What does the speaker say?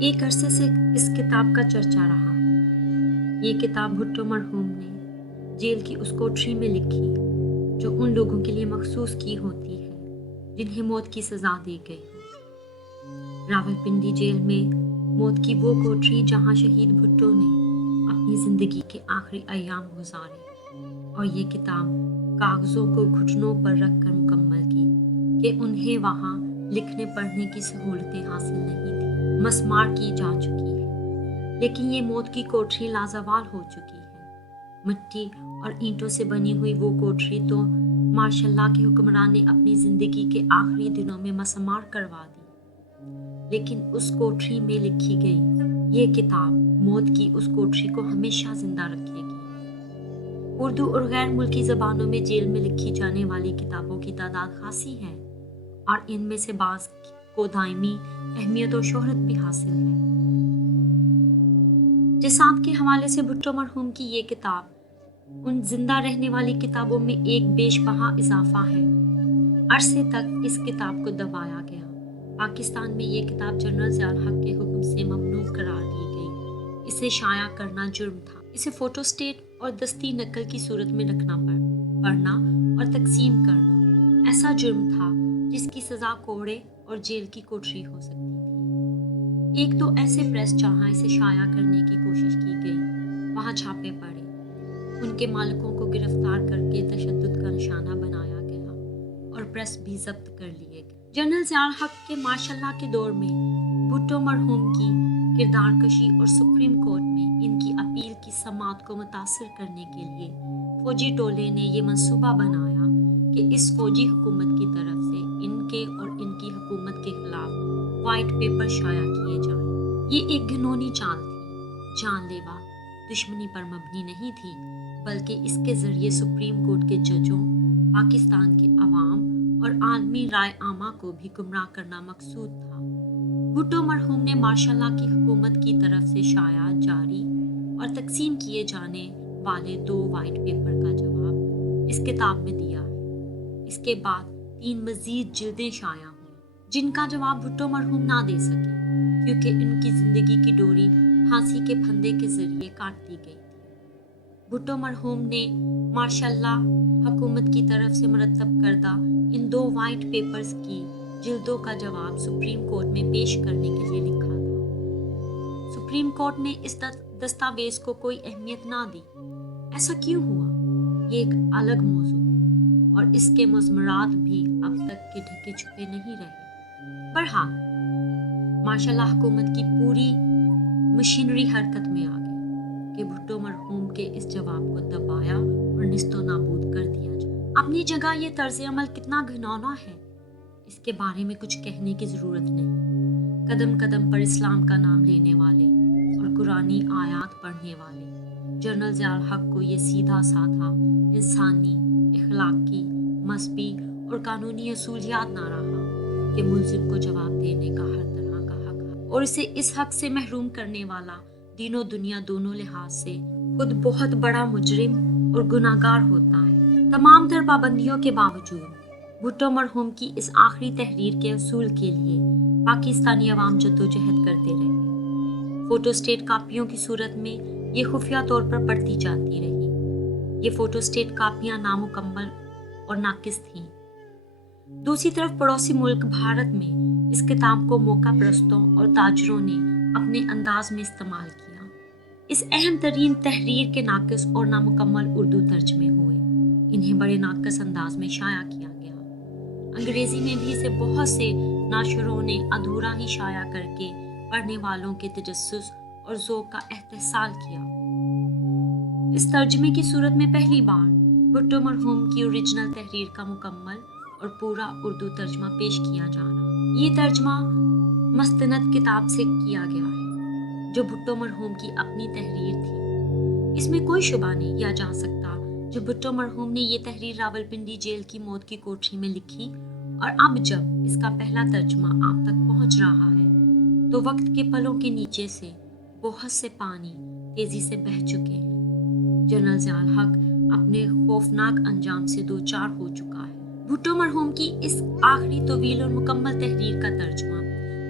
ایک عرصے سے اس کتاب کا چرچا رہا ہے۔ یہ کتاب بھٹو مرحوم نے جیل کی اس کوٹری میں لکھی جو ان لوگوں کے لیے مخصوص کی ہوتی ہے جنہیں موت کی سزا دی گئی ہو۔ راولپنڈی جیل میں موت کی وہ کوٹری جہاں شہید بھٹو نے اپنی زندگی کے آخری ایام گزارے، اور یہ کتاب کاغذوں کو گھٹنوں پر رکھ کر مکمل کی کہ انہیں وہاں لکھنے پڑھنے کی سہولتیں حاصل نہیں تھیں۔ مسمار کی جا چکی ہے، لیکن یہ موت کی کوٹری لازوال ہو چکی ہے۔ مٹی اور اینٹوں سے بنی ہوئی وہ کوٹری تو ماشاء اللہ کے حکمران نے اپنی زندگی کے آخری دنوں میں مسمار کروا دی، لیکن اس کوٹری میں لکھی گئی یہ کتاب موت کی اس کوٹری کو ہمیشہ زندہ رکھے گی۔ اردو اور غیر ملکی زبانوں میں جیل میں لکھی جانے والی کتابوں کی تعداد خاصی ہے، اور ان میں سے بعض کو دائمی اہمیت اور شہرت بھی حاصل ہے۔ جسامت کے حوالے سے بھٹو مرحوم کی یہ کتاب ان زندہ رہنے والی کتابوں میں ایک بیش بہا اضافہ ہے۔ عرصے تک اس کتاب کو دبایا گیا۔ پاکستان میں یہ کتاب جنرل ضیاء الحق کے حکم سے ممنوع قرار دی گئی۔ اسے شائع کرنا جرم تھا۔ اسے فوٹو اسٹیٹ اور دستی نقل کی صورت میں رکھنا، پڑھنا اور تقسیم کرنا ایسا جرم تھا جس کی سزا کوڑے اور جیل کی کوٹری ہو سکتی تھی۔ ایک دو ایسے پریس جہاں اسے شائع کرنے کی کوشش کی گئی، وہاں چھاپے پڑے، ان کے مالکوں کو گرفتار کر کے تشدد کا نشانہ بنایا گیا اور پریس بھی ضبط کر لیے گئے۔ جنرل ضیاء الحق کے مارشل لا کے دور میں بھٹو مرحوم کی کردار کشی اور سپریم کورٹ میں ان کی اپیل کی سماعت کو متاثر کرنے کے لیے فوجی ٹولے نے یہ منصوبہ بنایا کہ اس فوجی حکومت کی طرف سے ان کے اور ان کی حکومت کے خلاف وائٹ پیپر شائع کیے جائیں۔ یہ ایک گھنونی چال تھی، جان لیوا، دشمنی پر مبنی نہیں تھی، بلکہ اس کے ذریعے سپریم کورٹ کے ججوں، پاکستان کے عوام اور عالمی رائے عامہ کو بھی گمراہ کرنا مقصود تھا۔ بھٹو مرحوم نے مارشل لا کی حکومت کی طرف سے شائع، جاری اور تقسیم کیے جانے والے 2 وائٹ پیپر کا جواب اس کتاب میں دیا ہے۔ اس کے بعد 3 مزید جلدیں شائع ہوئیں، جن کا جواب بھٹو مرحوم نہ دے سکے کیونکہ ان کی زندگی کی ڈوری پھانسی کے پھندے کے ذریعے کاٹ دی گئی تھی۔ بھٹو مرحوم نے مارشل لا حکومت کی طرف سے مرتب کردہ ان 2 وائٹ پیپرز کی جلدوں کا جواب سپریم کورٹ میں پیش کرنے کے لیے لکھا تھا۔ سپریم کورٹ نے اس دستاویز کو کوئی اہمیت نہ دی۔ ایسا کیوں ہوا؟ یہ ایک الگ موضوع ہے اور اس کے مضمرات بھی اب تک کے ڈھکے چھپے نہیں رہے۔ بہرحال مارشل لا حکومت کی پوری مشینری حرکت میں آ گئی کہ بھٹو مرحوم کے اس جواب کو دبایا اور نیست و نابود کر دیا جائے۔ اپنی جگہ یہ طرز عمل کتنا گھناؤنا ہے، اس کے بارے میں کچھ کہنے کی ضرورت نہیں۔ قدم قدم پر اسلام کا نام لینے والے اور قرآنی آیات پڑھنے والے جنرل ضیاء الحق کو یہ سیدھا سادھا انسانی، اخلاقی، مذہبی اور قانونی اصول یاد نہ رہا کہ ملزم کو جواب دینے کا ہر طرح کا حق ہے اور اسے اس حق سے محروم کرنے والا دین و دنیا دونوں لحاظ سے خود بہت بڑا مجرم اور گناہگار ہوتا ہے۔ تمام تر پابندیوں کے باوجود بھٹو مرحوم کی اس آخری تحریر کے حصول کے لیے پاکستانی عوام جدوجہد کرتے رہے۔ فوٹو اسٹیٹ کاپیوں کی صورت میں یہ خفیہ طور پر پڑھتی جاتی رہی۔ یہ فوٹو اسٹیٹ کاپیاں نامکمل اور ناقص تھیں۔ دوسری طرف پڑوسی ملک بھارت میں اس کتاب کو موقع پرستوں اور تاجروں نے اپنے انداز میں استعمال کیا۔ اس اہم ترین تحریر کے ناقص اور نامکمل اردو ترجمے ہوئے، انہیں بڑے ناقص انداز میں شائع کیا گیا۔ انگریزی میں بھی اسے بہت سے ناشروں نے ادھورا ہی شائع کر کے پڑھنے والوں کے تجسس اور ذوق کا استحصال کیا۔ اس ترجمے کی صورت میں پہلی بار بھٹو مرحوم کی اوریجنل تحریر کا مکمل اور پورا اردو ترجمہ پیش کیا جا رہا۔ یہ ترجمہ مستند کتاب سے کیا گیا ہے جو بھٹو مرحوم کی اپنی تحریر تھی۔ اس میں کوئی شبہ نہیں کیا جا سکتا جو بھٹو مرحوم نے یہ تحریر راولپنڈی جیل کی موت کی کوٹری میں لکھی، اور اب جب اس کا پہلا ترجمہ آپ تک پہنچ رہا ہے تو وقت کے پلوں کے نیچے سے بہت سے پانی تیزی سے بہہ چکے ہیں۔ جنرل ضیاء الحق اپنے خوفناک انجام سے دوچار ہو چکا ہے۔ بھٹو مرحوم کی اس آخری طویل اور مکمل تحریر کا ترجمہ